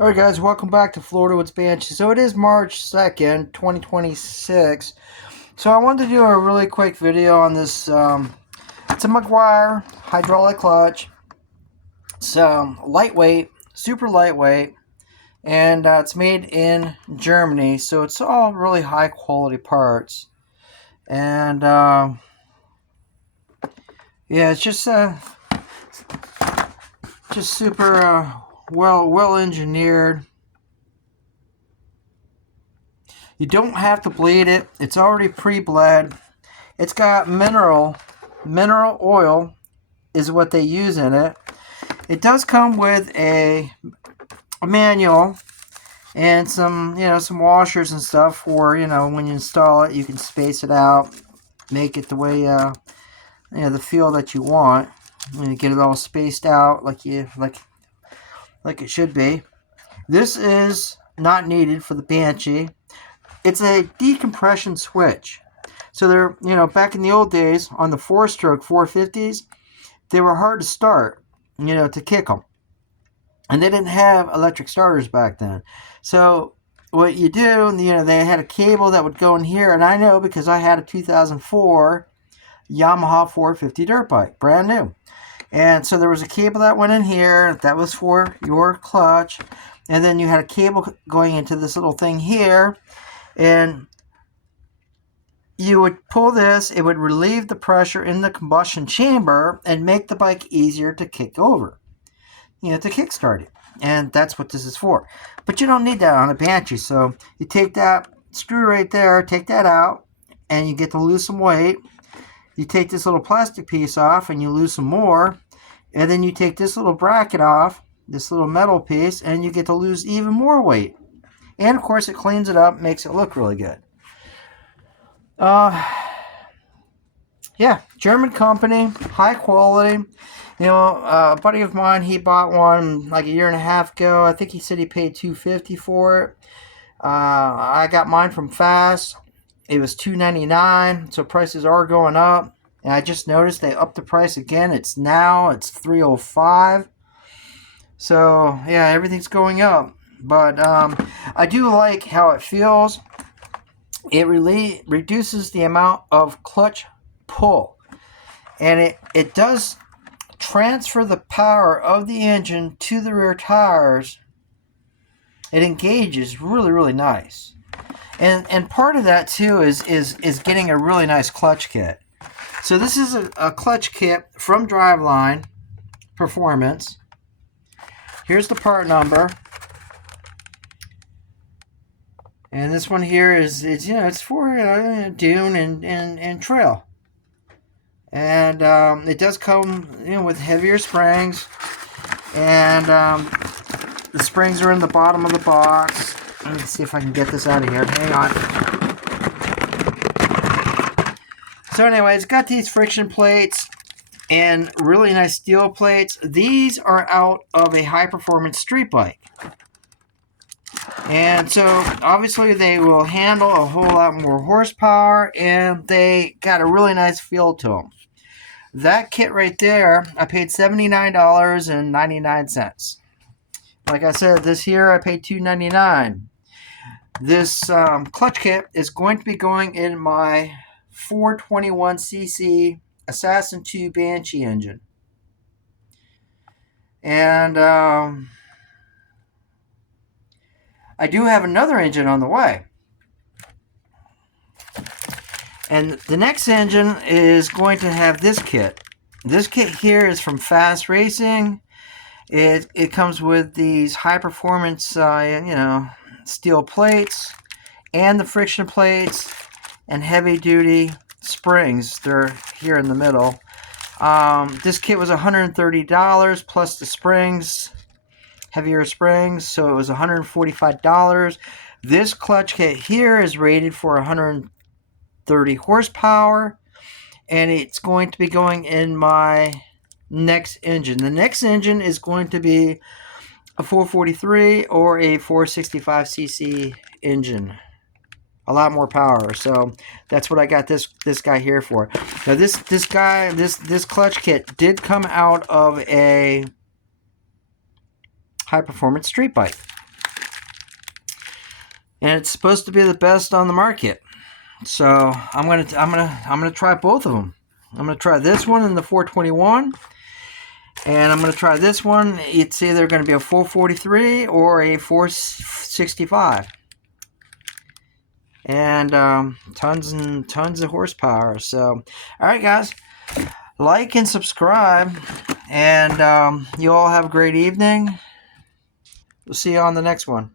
Alright guys, welcome back to Floridawoodsbanshee. So it is March 2nd, 2026. So I wanted to do a really quick video on this. It's a Magura hydraulic clutch. It's lightweight, super lightweight, and it's made in Germany. So it's all really high quality parts. And yeah, it's just super well engineered. You don't have to bleed it. It's already pre-bled. It's got mineral oil is what they use in it. It does come with a manual and some washers and stuff for when you install it. You can space it out, make it the way the feel that you want. When you get it all spaced out like it should be. This is not needed for the Banshee. It's a decompression switch. So they're, back in the old days on the 4-stroke 450s, they were hard to start, to kick them. And they didn't have electric starters back then. So what you do, they had a cable that would go in here. And I know because I had a 2004 Yamaha 450 dirt bike, brand new. And so there was a cable that went in here. That was for your clutch. And then you had a cable going into this little thing here. And you would pull this, it would relieve the pressure in the combustion chamber and make the bike easier to kick over, to kickstart it. And that's what this is for. But you don't need that on a Banshee. So you take that screw right there, take that out, and you get to lose some weight. You take this little plastic piece off and you lose some more. And then you take this little bracket off, this little metal piece, and you get to lose even more weight. And, of course, it cleans it up, makes it look really good. Yeah, German company, high quality. A buddy of mine, he bought one like a year and a half ago. I think he said he paid $250 for it. I got mine from Fast. It was $299, so prices are going up. And I just noticed they upped the price again. It's $305. So, yeah, everything's going up. But I do like how it feels. It really reduces the amount of clutch pull. And it does transfer the power of the engine to the rear tires. It engages really, really nice. And part of that, too, is getting a really nice clutch kit. So this is a clutch kit from Driveline Performance. Here's the part number. And this one here it's for dune and trail. And it does come with heavier springs. And the springs are in the bottom of the box. Let me see if I can get this out of here. Hang on. So anyway, it's got these friction plates and really nice steel plates. These are out of a high-performance street bike. And so, obviously, they will handle a whole lot more horsepower, and they got a really nice feel to them. That kit right there, I paid $79.99. Like I said, this here I paid $299. This clutch kit is going to be going in my 421cc Assassin 2 Banshee engine. And I do have another engine on the way. And the next engine is going to have this kit. This kit here is from Fast Racing. It comes with these high performance, steel plates and the friction plates and heavy duty springs. They're here in the middle. This kit was $130 plus the springs, heavier springs, so it was $145. This clutch kit here is rated for 130 horsepower, and it's going to be going in my next engine. The next engine is going to be a 443 or a 465cc engine. A lot more power, so that's what I got this guy here for. Now this clutch kit did come out of a high performance street bike. and it's supposed to be the best on the market. So I'm gonna try both of them. I'm gonna try this one in the 421, and I'm gonna try this one. It's either gonna be a 443 or a 465, and tons and tons of horsepower. So, all right, guys, like and subscribe, and you all have a great evening. We'll see you on the next one.